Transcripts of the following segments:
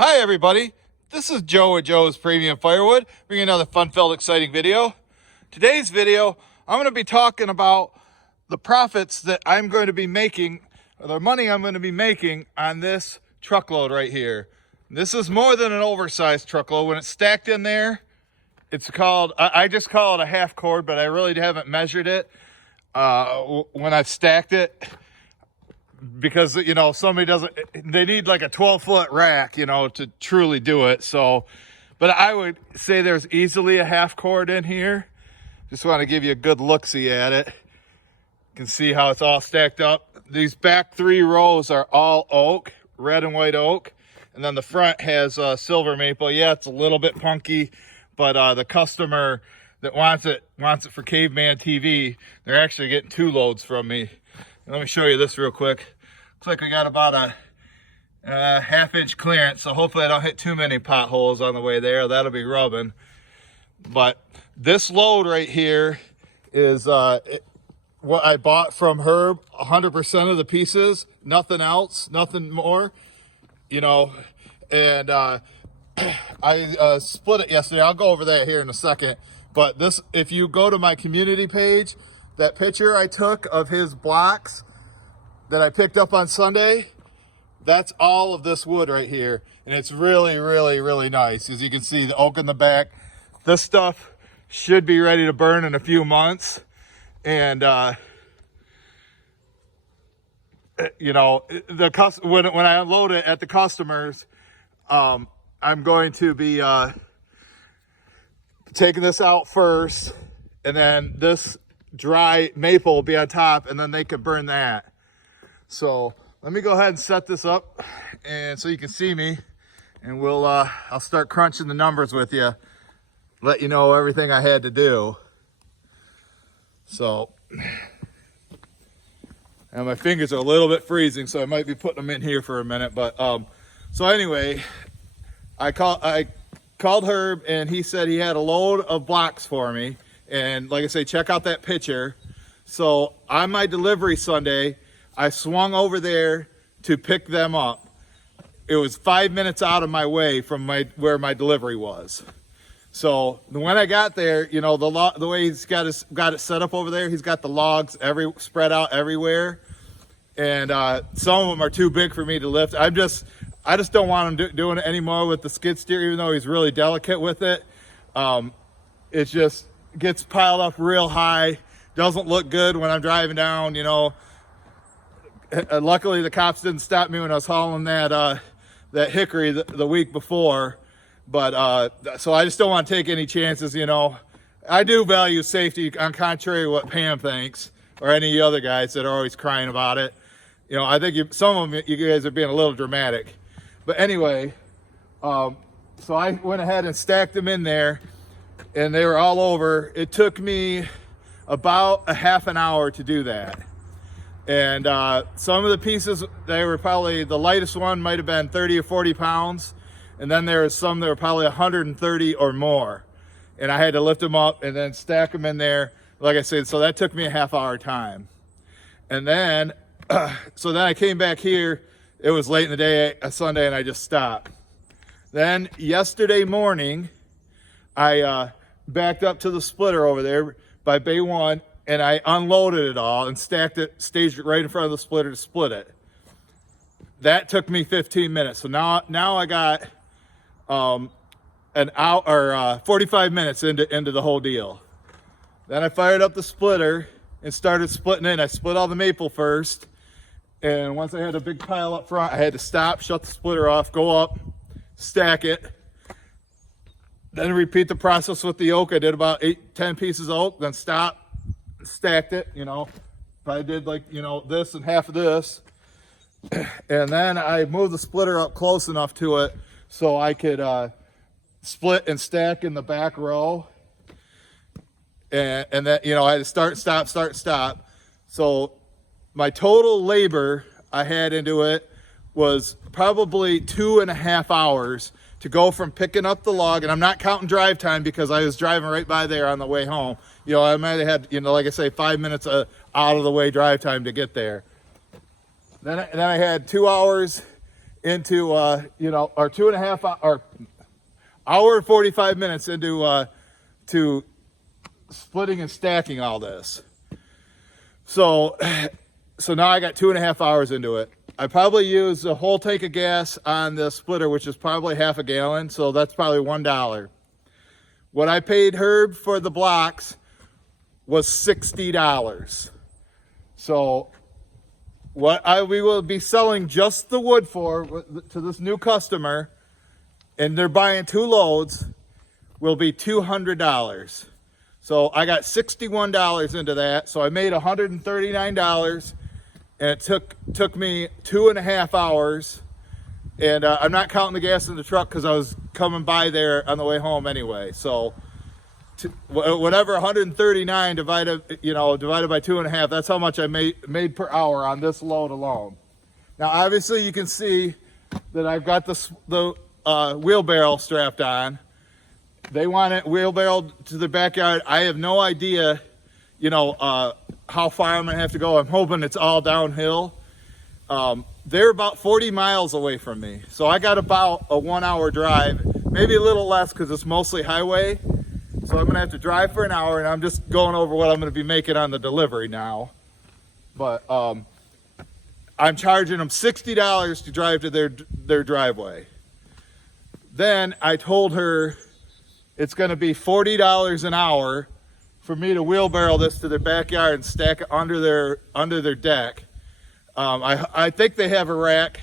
Hi everybody, this is Joe at Joe's Premium Firewood, bringing another fun-filled, exciting video. Today's video, I'm going to be talking about the profits that I'm going to be making, or the money I'm going to be making on this truckload right here. This is more than an oversized truckload. When it's stacked in there, it's called, I just call it a half cord, but I really haven't measured it when I've stacked it. Because, you know, somebody doesn't, they need like a 12-foot rack, you know, to truly do it. So, but I would say there's easily a half cord in here. Just want to give you a good look-see at it. You can see how it's all stacked up. These back 3 rows are all oak, red and white oak. And then the front has silver maple. Yeah, it's a little bit punky, but the customer that wants it for Caveman TV. They're actually getting 2 loads from me. Let me show you this real quick. Looks like we got about a half-inch clearance, so hopefully I don't hit too many potholes on the way there. That'll be rubbing. But this load right here is what I bought from Herb, 100% of the pieces, nothing else, nothing more, you know. And I split it yesterday. I'll go over that here in a second. But this, if you go to my community page, that picture I took of his blocks that I picked up on Sunday, that's all of this wood right here. And it's really, really, really nice. As you can see, the oak in the back. This stuff should be ready to burn in a few months. And, you know, when I unload it at the customers, I'm going to be taking this out first. And then this dry maple will be on top, and then they can burn that. So let me go ahead and set this up, and so you can see me, and we'll I'll start crunching the numbers with you, let you know everything I had to do. So, and my fingers are a little bit freezing, so I might be putting them in here for a minute. But so anyway, I called Herb, and he said he had a load of blocks for me. And like I say, check out that picture. So on my delivery Sunday, I swung over there to pick them up. It was 5 minutes out of my way from where my delivery was. So when I got there, you know, the way he's got it set up over there, he's got the logs spread out everywhere. And some of them are too big for me to lift. I just don't want him doing it anymore with the skid steer, even though he's really delicate with it. It's just gets piled up real high, doesn't look good when I'm driving down, you know. Luckily the cops didn't stop me when I was hauling that hickory the week before, but so I just don't want to take any chances, you know. I do value safety, on contrary to what Pam thinks or any other guys that are always crying about it. You know, I think some of them, you guys are being a little dramatic. But anyway, so I went ahead and stacked them in there, and they were all over. It took me about a half an hour to do that. And some of the pieces, they were probably, the lightest one might have been 30 or 40 pounds. And then there was some that were probably 130 or more. And I had to lift them up and then stack them in there. Like I said, so that took me a half-hour time. And then, so then I came back here. It was late in the day, a Sunday, and I just stopped. Then yesterday morning, I backed up to the splitter over there by Bay 1, and I unloaded it all and staged it right in front of the splitter to split it. That took me 15 minutes. So now I got an hour or 45 minutes into the whole deal. Then I fired up the splitter and started splitting it. I split all the maple first, and once I had a big pile up front, I had to stop, shut the splitter off, go up, stack it. Then repeat the process with the oak. I did about 8-10 pieces of oak, then stopped, stacked it, you know. Probably did like, you know, this and half of this. And then I moved the splitter up close enough to it so I could split and stack in the back row. And then, you know, I had to start, stop. So my total labor I had into it was probably 2.5 hours to go from picking up the log, and I'm not counting drive time because I was driving right by there on the way home. You know, I might have had, you know, like I say, 5 minutes out of the way drive time to get there. Then I had 2 hours into, you know, or 2.5 or hour and 45 minutes into to splitting and stacking all this. So now I got 2.5 hours into it. I probably used a whole tank of gas on the splitter, which is probably half a gallon. So that's probably $1. What I paid Herb for the blocks was $60. So what we will be selling just the wood for to this new customer, and they're buying 2 loads, will be $200. So I got $61 into that. So I made $139, and it took me 2.5 hours. And I'm not counting the gas in the truck because I was coming by there on the way home anyway. So whatever 139 divided by 2.5, that's how much I made per hour on this load alone. Now obviously you can see that I've got the wheelbarrow strapped on. They want it wheelbarrowed to the backyard. I have no idea, how far I'm gonna have to go. I'm hoping it's all downhill. They're about 40 miles away from me, so I got about a 1-hour drive, maybe a little less because it's mostly highway. So I'm gonna have to drive for an hour, and I'm just going over what I'm gonna be making on the delivery now. But I'm charging them $60 to drive to their driveway. Then I told her it's gonna be $40 an hour for me to wheelbarrow this to their backyard and stack it under their deck. I think they have a rack,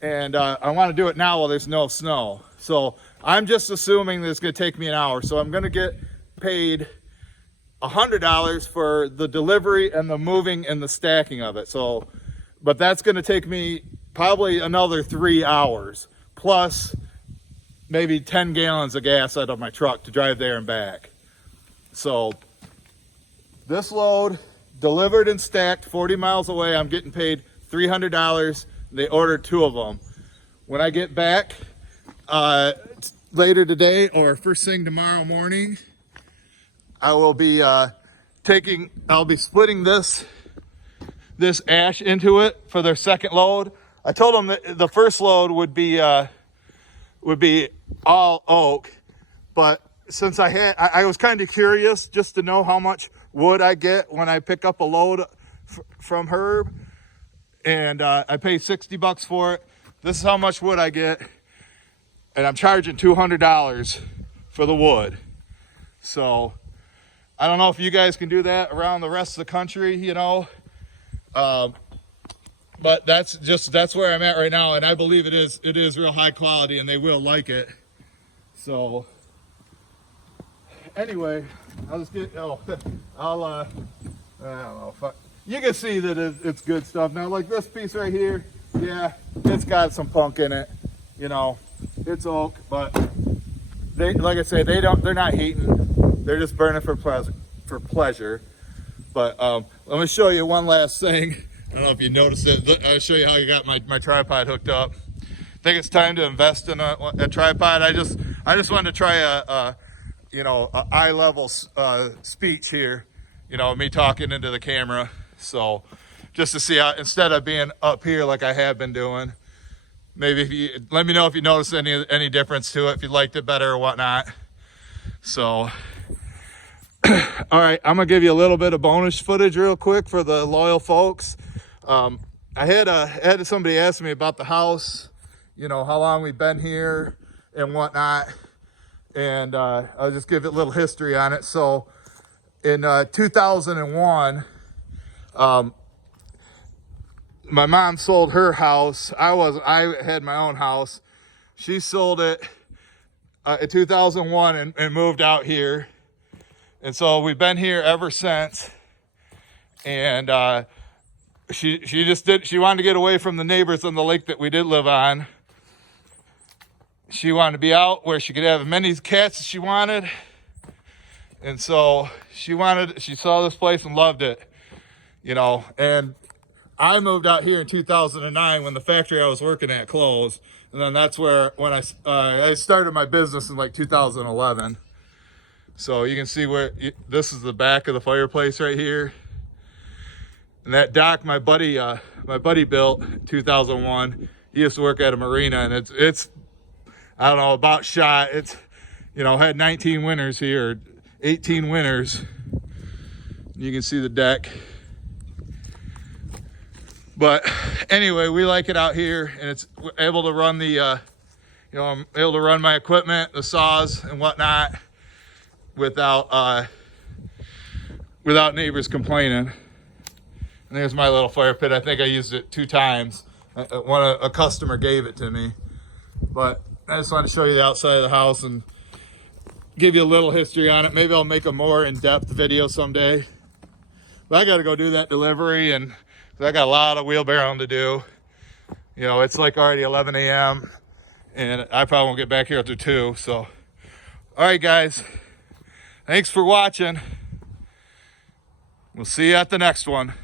and I want to do it now while there's no snow. So I'm just assuming that it's going to take me an hour. So I'm going to get paid $100 for the delivery and the moving and the stacking of it. So, but that's going to take me probably another 3 hours, plus maybe 10 gallons of gas out of my truck to drive there and back. So this load, delivered and stacked 40 miles away, I'm getting paid $300. They ordered 2 of them. When I get back later today or first thing tomorrow morning, I will be splitting this ash into it for their second load. I told them that the first load would be all oak, but since I was kind of curious just to know how much wood I get when I pick up a load from Herb, and I paid $60 for it. This is how much wood I get, and I'm charging $200 for the wood. So I don't know if you guys can do that around the rest of the country, but that's where I'm at right now, and I believe it is real high quality, and they will like it. So anyway, I'll just get, I don't know, you can see that it's good stuff. Now, like this piece right here, yeah, it's got some punk in it, it's oak, but like I say, they're not heating, they're just burning for pleasure. But let me show you one last thing. I don't know if you noticed it. I'll show you how you got my tripod hooked up. I think it's time to invest in a tripod. I just wanted to try a eye level speech here, me talking into the camera. So just to see how, instead of being up here like I have been doing, maybe if you let me know if you noticed any difference to it, if you liked it better or whatnot. So all right, I'm gonna give you a little bit of bonus footage real quick for the loyal folks. I had somebody ask me about the house, how long we've been here and whatnot, and I'll just give it a little history on it. So in 2001, my mom sold her house. I had my own house. She sold it in 2001 and moved out here. And so we've been here ever since. And she wanted to get away from the neighbors on the lake that we did live on. She wanted to be out where she could have as many cats as she wanted. And so she saw this place and loved it, and I moved out here in 2009 when the factory I was working at closed. And then that's when I started my business in like 2011. So you can see this is the back of the fireplace right here. And that dock my buddy built in 2001. he used to work at a marina, and it's I don't know, about shot. It's, you know, had 19 winters here, 18 winters. You can see the deck. But anyway, we like it out here, and it's able to run the, you know, I'm able to run my equipment, the saws and whatnot, without neighbors complaining. And there's my little fire pit. I think I used it 2 times. A customer gave it to me. But I just wanted to show you the outside of the house and give you a little history on it. Maybe I'll make a more in-depth video someday. But I got to go do that delivery, and I got a lot of wheelbarrowing to do. You know, it's like already 11 a.m. and I probably won't get back here till 2. So, all right, guys. Thanks for watching. We'll see you at the next one.